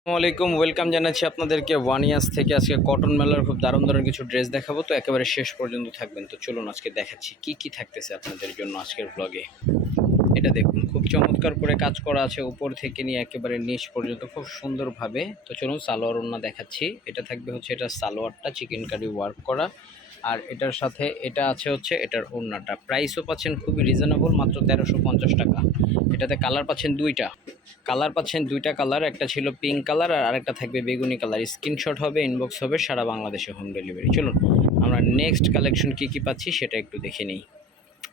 আসসালামু আলাইকুম, ওয়েলকাম জানাচ্ছি আপনাদেরকে ওয়ান ইয়ার্স থেকে। আজকে কটন মেলার খুব দারুণ দারুণ কিছু ড্রেস দেখাবো। তো একেবারে শেষ পর্যন্ত থাকবেন। তো চলুন আজকে দেখাচ্ছি কি কি থাকতেছে আপনাদের জন্য আজকের ব্লগে এটা দেখুন, খুব চমৎকার করে কাজ করা আছে উপর থেকে নিয়ে একেবারে নিচ পর্যন্ত, খুব সুন্দরভাবে। তো চলুন সালোয়ার ওড়না দেখাচ্ছি। এটা থাকবে হচ্ছে এটা সালোয়ারটা চিকেন কারি ওয়ার্ক করা। আর এটার সাথে এটা আছে হচ্ছে এটার ওড়নাটা। প্রাইসও পাচ্ছেন খুবই রিজনেবল মাত্র তেরোশো টাকা। এটাতে কালার পাচ্ছেন দুইটা। কালার পাচ্ছেন দুইটা কালার, একটা ছিল পিঙ্ক কালার আর আরেকটা থাকবে বেগুনি কালার। স্ক্রিনশট হবে ইনবক্স হবে সারা বাংলাদেশে হোম ডেলিভারি চলুন, আমরা নেক্সট কালেকশন কী কী পাচ্ছি সেটা একটু দেখে নিই।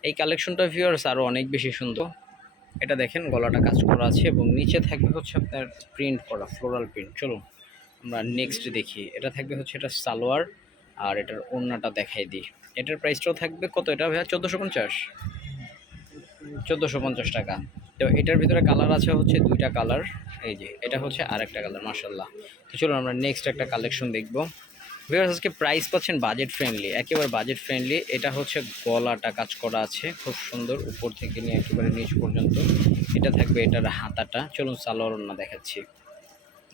এই কালেকশনটা ভিউয়ার্স আরও অনেক বেশি সুন্দর। এটা দেখেন, গলাটা কাজ করা আছে এবং নিচে থাকবে হচ্ছে আপনার প্রিন্ট করা ফ্লোরাল প্রিন্ট চলুন, আমরা নেক্সট দেখি। এটা থাকবে হচ্ছে এটা সালোয়ার আর এটার ওড়নাটা দেখাই দিই। এটার প্রাইসটাও থাকবে কত এটা ভাইয়া? চোদ্দোশো পঞ্চাশ? চোদ্দোশো পঞ্চাশ টাকা। তো এটার ভিতরে কালার আছে হচ্ছে দুইটা কালার এই যে এটা হচ্ছে আর একটা কালার মার্শাল্লাহ তো চলুন আমরা নেক্সট একটা কালেকশন দেখব। ভিউয়ার্স আজকে প্রাইস পাচ্ছেন বাজেট ফ্রেন্ডলি একেবারে বাজেট ফ্রেন্ডলি এটা হচ্ছে গলাটা কাজ করা আছে খুব সুন্দর উপর থেকে নিয়ে একেবারে নিচ পর্যন্ত। এটা থাকবে এটার হাতাটা চলুন সালোয়ার ওড়না দেখাচ্ছি।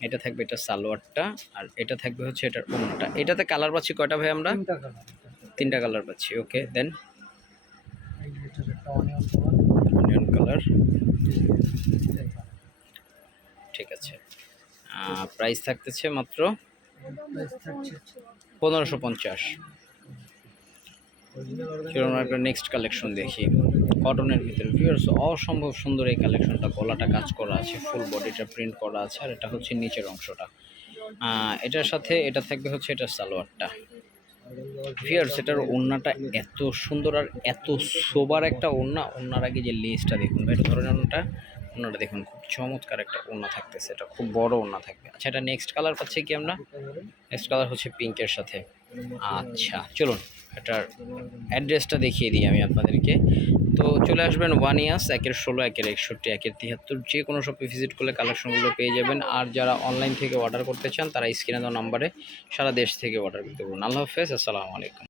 এটা থাকবে এটা সালোয়ারটা আর এটা থাকবে হচ্ছে এটার ওড়নাটা। এটাতে কালার পাচ্ছি কয়টা ভাই আমরা? তিনটা কালার পাচ্ছি ওকে দেন এই এটার একটা অনিয়ন কালার। ঠিক আছে। প্রাইস থাকতেছে মাত্র পনেরোশো পঞ্চাশ। চলুন একটা নেক্সট কালেকশন দেখি। কটনের ভিতরে ভিউয়ার্স অসম্ভব সুন্দর এই কালেকশনটা গলাটা কাজ করা আছে ফুল বডিটা প্রিন্ট করা আছে, আর এটা হচ্ছে নিচের অংশটা। এটার সাথে, এটা থাকবে হচ্ছে এটা সালোয়ারটা। ভিউয়ার্স সেটার ওড়নাটা এত সুন্দর আর এত সোবার একটা ওড়না। ওড়নার আগে যে লেসটা দেখুন এটা ধরনের ওড়নাটা ওড়নাটা দেখুন, খুব চমৎকার একটা ওড়না থাকতে সেটা খুব বড় ওড়না থাকবে। আচ্ছা এটা নেক্সট কালার পাচ্ছি কি আমরা? নেক্সট কালার হচ্ছে পিঙ্কের সাথে। আচ্ছা চলুন, এটার অ্যাড্রেসটা দেখিয়ে দিই আমি আপনাদেরকে। তো চলে আসবেন ওয়ান ইয়ার্স, একের ষোলো, একের একষট্টি, একের তিয়াত্তর যে কোনো শপে ভিজিট করলে কালেকশনগুলো পেয়ে যাবেন। আর যারা অনলাইন থেকে অর্ডার করতে চান, তারা স্ক্রিনে দেওয়া নাম্বারে সারা দেশ থেকে অর্ডার করতে পারবেন। আল্লাহ হাফেজ, আসসালামু আলাইকুম।